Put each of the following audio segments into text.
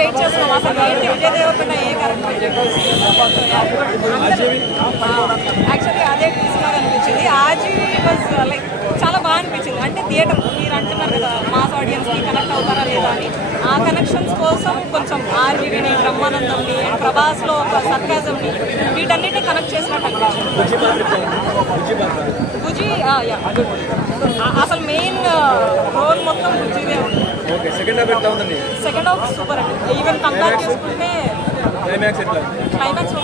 Wait చేస్తున్నాం అసలు ఏంటి విజయ్ దేవరకొండ ఏ క్యారెక్టర్ యాక్చువల్లీ అదే టీసీగా అనిపించింది. ఆజీ వాజ్ లైక్ చాలా బాగా అనిపించింది. అంటే థియేటర్ మీరు అంటున్నారు కదా మాస్ ఆడియన్స్కి కనెక్ట్ అవుతారా లేదా అని, ఆ కనెక్షన్స్ కోసం కొంచెం ఆర్జీవిని, బ్రహ్మానందంని, ప్రభాస్లో ఒక సర్కాజంని వీటన్నిటిని కనెక్ట్ చేసినట్టు అనిపించింది. గుజీ అసలు మెయిన్ రోల్ మొత్తం గుజీదే ఉంది. సెకండ్ హాఫ్ సూపర్ అండి. ఈవెన్ కంపేర్ చేసుకుంటే క్లైమాక్స్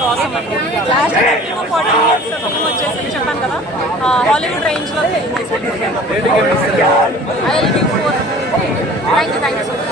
అవసరం అండి. లాస్ట్ 40 minutes ఫిల్మ్ వచ్చేసి చెప్పాను కదా హాలీవుడ్ రేంజ్లో thank you so much.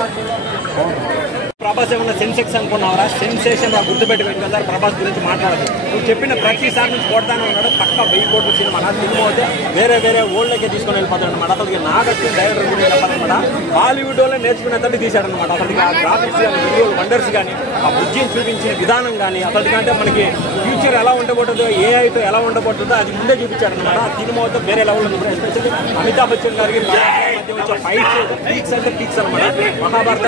Prabhas ఏమన్నా సెన్సెక్స్ అనుకున్నావరా? సెన్సేషన్ గుర్తుపెట్టుకో. ఇంకోసారి ప్రభాస్ గురించి మాట్లాడదు. నువ్వు చెప్పిన ప్రతిసారి నుంచి కొడతానే ఉన్నాడు. పక్క 1000 కోట్ల సినిమా. నా సినిమా అయితే వేరే ఓల్డ్కే తీసుకొని వెళ్ళిపోతాడు అనమాట. అసలు నాగట్టు డైరెక్టర్ గురించి చెప్పాలన్నమాట. హాలీవుడ్ వాళ్ళే నేర్చుకునేటట్టు తీశాడనమాట. అసలు ఆ గ్రాఫిక్స్ కానీ, విజువల్ వండర్స్ కానీ, ఆ బుజ్జిని చూపించిన విధానం కానీ, అసలుకంటే మనకి ఫ్యూచర్ ఎలా ఉండబోతుందో, ఏఐతో ఎలా ఉండబోతుందో అది ముందే చూపించాడనమాట. ఆ సినిమా అయితే వేరే లెవెల్ ఉంది. ఎస్పెషల్లీ అమితాబ్ బచ్చన్ గారికి మధ్య వచ్చే ఫైట్స్ పీక్స్ అంటే పీక్స్ అనమాట. మహాభారత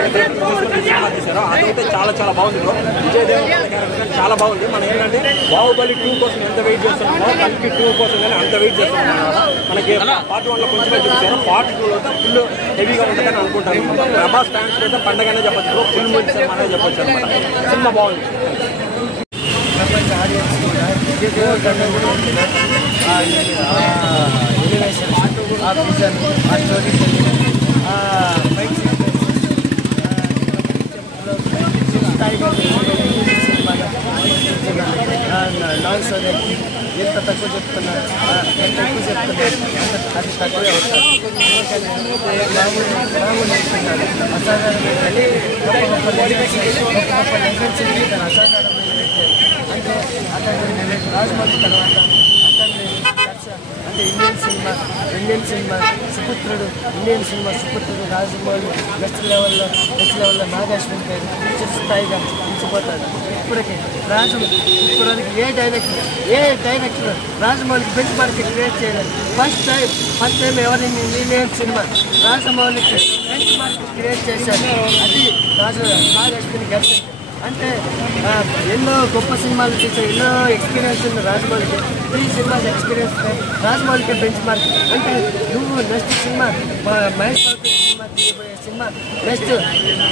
సినిమా తీశారు. అదైతే చాలా బాగుంది. విజయ్ దేవరకొండ చాలా బాగుంది. మనం ఏంటంటే బాహుబలి 2 కోసం ఎంత వెయిట్ చేస్తున్నామో కల్కి 2 కోసం కానీ అంత వెయిట్ చేస్తున్నాం అనమాట. మనకి పార్ట్ 1లో కొంచెమే చూపించారు. పార్ట్ 2లో అయితే ఫుల్ హెవీగా ఉంటుందని అనుకుంటాను. ప్రభాస్ ఫ్యాన్స్ అయితే పండగనే చెప్పచ్చు, ఫుల్ మూవీ సినిమా అనేది చెప్పొచ్చు అనమాట. సినిమా బాగుంది. ఎంత తక్కువ చెప్తున్నారు, ఎంత ఎక్కువ చెప్తున్నారు, అది తక్కువే అవుతారు. రాముడు నేర్చుకున్నాడు అసాధారణమైన గొప్ప అసాధారణమైన అంటే అతను రాజమౌళి తర్వాత అతన్ని అంటే ఇండియన్ సినిమా సుపుత్రుడు రాజమౌళి నెక్స్ట్ లెవెల్లో నాగేశ్వరి పేరు స్థాయిగా మించిపోతాడు. ఇప్పటికి ఏ డైరెక్టర్ రాజమౌళికి బెంచ్ మార్క్ క్రియేట్ చేయలేదు. ఫస్ట్ టైం ఎవరిని ఇండియన్ సినిమా రాజమౌళికి బెంచ్ మార్క్ క్రియేట్ చేశారు. అది నాగేశ్వరి గెలిచింది. అంటే ఎన్నో గొప్ప సినిమాలు చూసే ఎన్నో ఎక్స్పీరియన్స్ ఉంది రాజమౌళికి. 3 సినిమాస్ ఎక్స్పీరియన్స్ రాజమౌళికి బెంచ్ మార్క్. అంటే నువ్వు next cinema Mahesh Babu తీయబోయే cinema, next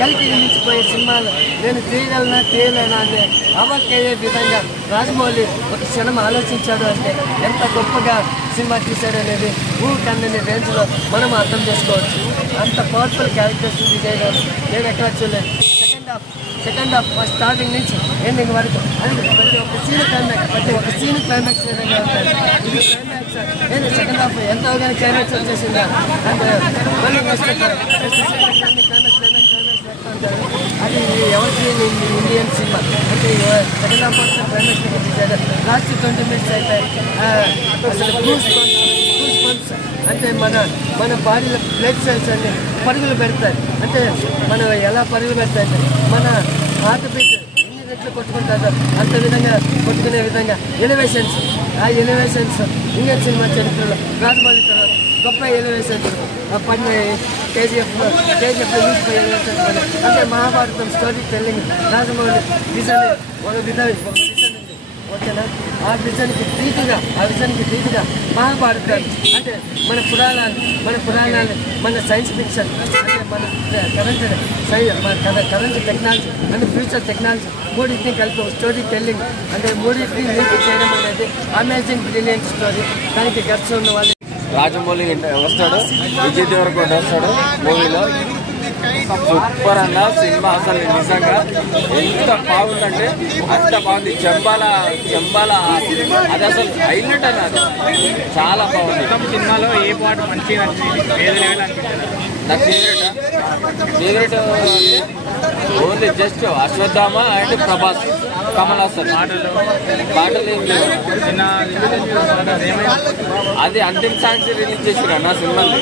కలికి మించిపోయే సినిమాలు నేను తీయలేనా అంటే అవ్వకయ్యే విధంగా రాజమౌళి ఒక క్షణం ఆలోచించాడు. అంటే ఎంత గొప్పగా సినిమా తీశాడు అనేది ఊకందని రేంజ్లో మనం అర్థం చేసుకోవచ్చు. అంత పవర్ఫుల్ క్యారెక్టర్స్ విజయ్ గారు నేను ఎక్కడ చూడలేదు. సెకండ్ హాఫ్ స్టార్టింగ్ నుంచి ఎండింగ్ వరకు అది ప్రతి ఒక్క సీన్ క్లైమాక్స్ విధంగా ఉంటాయి. ఇది క్లైమాక్స్ నేను సెకండ్ హాఫ్ ఎంతో కానీ క్లైమాక్స్ వచ్చేసిందా అంటే మళ్ళీ ఉంటారు. అది ఎవరికి ఇండియన్ సినిమా అంటే సెకండ్ హాఫ్ మొత్తం క్లైమాక్స్ తీశారు. లాస్ట్ 20 minutes అయితే అసలు గూస్ బంప్స్ అంటే మన బాడీలో బ్లడ్ సెల్స్ అన్ని పరుగులు పెడతాయి. అంటే మనం ఎలా పరుగులు పెడతాయంటే మన హార్ట్ బీట్ ఎన్ని రెట్లు కొట్టుకుంటారో అంత విధంగా కొట్టుకునే విధంగా ఎలివేషన్స్. ఆ ఎలివేషన్స్ ఇండియన్ సినిమా చరిత్రలో రాజమౌళి తర్వాత గొప్ప ఎలివేషన్స్ పడిన కేజీఎఫ్లో యూజ్ ఎలివేషన్స్ అంటే Mahabharatam story telling Rajamouli vision ఒక విజన్ ఉంది. ఓకేనా? ఆ విజన్కి ధీటుగా మహాభారతాలు అంటే మన పురాణాలు మన సైన్స్ ఫిక్షన్ అంటే మన కరెంట్ టెక్నాలజీ అంటే ఫ్యూచర్ టెక్నాలజీ మూడింటిని కలిపి స్టోరీ టెల్లింగ్ అంటే మూడింటిని లింక్ చేయడం అనేది అమేజింగ్ బ్రిలియంట్ స్టోరీ. దానికి గట్స్ ఉన్న వాళ్ళు రాజమౌళి వస్తాడు, విజయ్ దేవరకొండ వస్తాడు మూవీలో. సూపర్ అన్న సినిమా. అసలు నిజంగా ఎంత బాగుందంటే అంత బాగుంది. చెంబాల అది అసలు హైలైట్ అన్నది. చాలా బాగుంది. సినిమాలో ఏ పాట మంచిగా నాకు favourite only just Ashwatthama and Prabhas, Kamal Haasan పాటలు ఏం లేవు. అది అంతిమ సాంగ్స్ రిలీజ్ చేసిరు అన్న సినిమాలు.